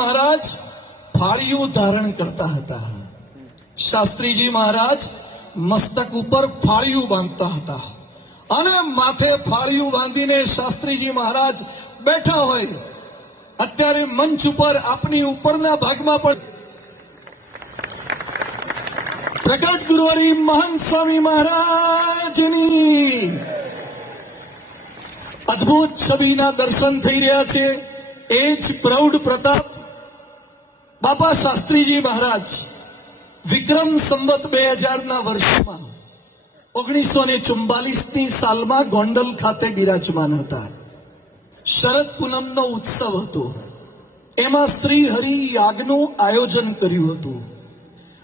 મહારાજ ફાળિયું ધારણ કરતા હતા. શાસ્ત્રીજી મહારાજ મસ્તક ઉપર ફાળિયું બાંધતા હતા અને માથે ફાળિયું બાંધીને શાસ્ત્રીજી મહારાજ બેઠા હોય. અત્યારે મંચ ઉપર આપની ઉપરના ભાગમાં પણ પ્રગટ ગુરુવરી મહંત સ્વામી મહારાજની અદભુત છબીના દર્શન થઈ રહ્યા છે. એ જ પ્રૌઢ પ્રતાપ બાપા શાસ્ત્રીજી મહારાજ વિક્રમ સંવત 2000 વર્ષમાં 1944ની સાલમાં ગોંડલ ખાતે બિરાજમાન હતા. શરદ પૂનમનો ઉત્સવ હતો. એમાં શ્રી હરિ યાગનું આયોજન કર્યું હતું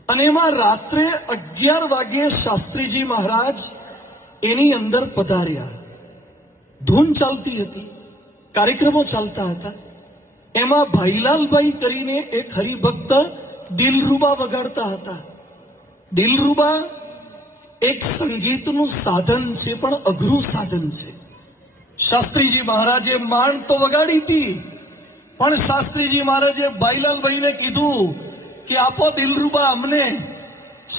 અને એમાં રાત્રે 11 વાગ્યે શાસ્ત્રીજી મહારાજ એની અંદર પધાર્યા. ધૂન ચાલતી હતી, કાર્યક્રમો ચાલતા હતા. એમાં ભાઈલાલભાઈ કરીને એક હરિભક્ત દિલરૂબા વગાડતા હતા. દિલરૂબા એક સંગીતનું સાધન છે, પણ અઘરું સાધન છે. શાસ્ત્રીજી મહારાજે માંડ તો વગાડી હતી, પણ શાસ્ત્રીજી મહારાજે ભાઈલાલભાઈને કીધું કે આપો દિલરૂબા અમને.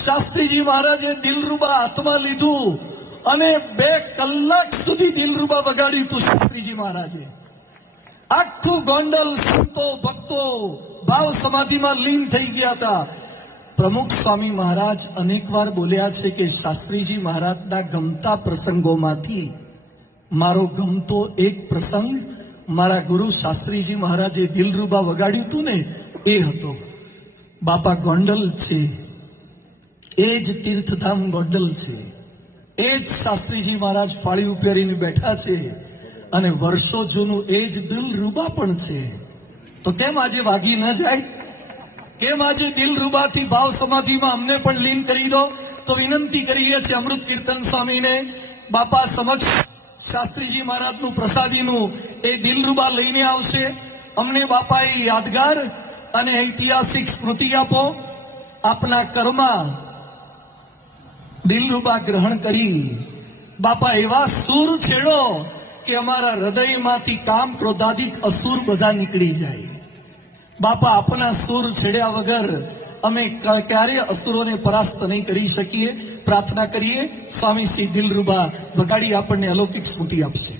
શાસ્ત્રીજી મહારાજે દિલરૂબા હાથમાં લીધું અને 2 કલાક સુધી દિલરૂબા વગાડ્યું હતું. શાસ્ત્રીજી મહારાજે આખું ગોંડલ સંતો ભક્તો ભાવ સમાધિમાં લીન થઈ ગયા હતા. પ્રમુખ સ્વામી મહારાજ અનેકવાર બોલ્યા છે કે શાસ્ત્રીજી મહારાજના ગમતા પ્રસંગોમાંથી મારો ગમતો એક પ્રસંગ મારા ગુરુ શાસ્ત્રીજી મહારાજે દિલરૂબા વગાડ્યું હતું ને એ હતો. બાપા ગોંડલ છે, એ જ તીર્થધામ ગોંડલ છે, એ જ શાસ્ત્રીજી મહારાજ ફાળિયું પહેરીને બેઠા છે અને વર્ષો જૂનું એ જ દિલરૂબા પણ છે. તો કેમ આજે વાગી ન જાય? કેમ આજે દિલરૂબાથી ભાવ સમાધિમાં અમને પણ લીન કરી દો? તો વિનંતી કરીએ છીએ અમૃત કીર્તન સ્વામીને, બાપા સમક્ષ શાસ્ત્રીજી મહારાજનું પ્રસાદીનું એ દિલરૂબા લઈને આવશે. અમને બાપાએ યાદગાર અને ઐતિહાસિક સ્મૃતિ આપો. આપના કર્મમાં દિલરૂબા ગ્રહણ કરી બાપા એવા સૂર છેડો કે અમારા હૃદયમાંથી કામ ક્રોધાદિક અસુર બધા નીકળી જાય. બાપા આપના સૂર છેડ્યા વગર અમે ક્યારે અસુરોને પરાસ્ત નહીં કરી શકીએ. પ્રાર્થના કરીએ સ્વામી શ્રી દિલરૂબા વગાડી આપણને અલૌકિક સ્મૃતિ આપશે.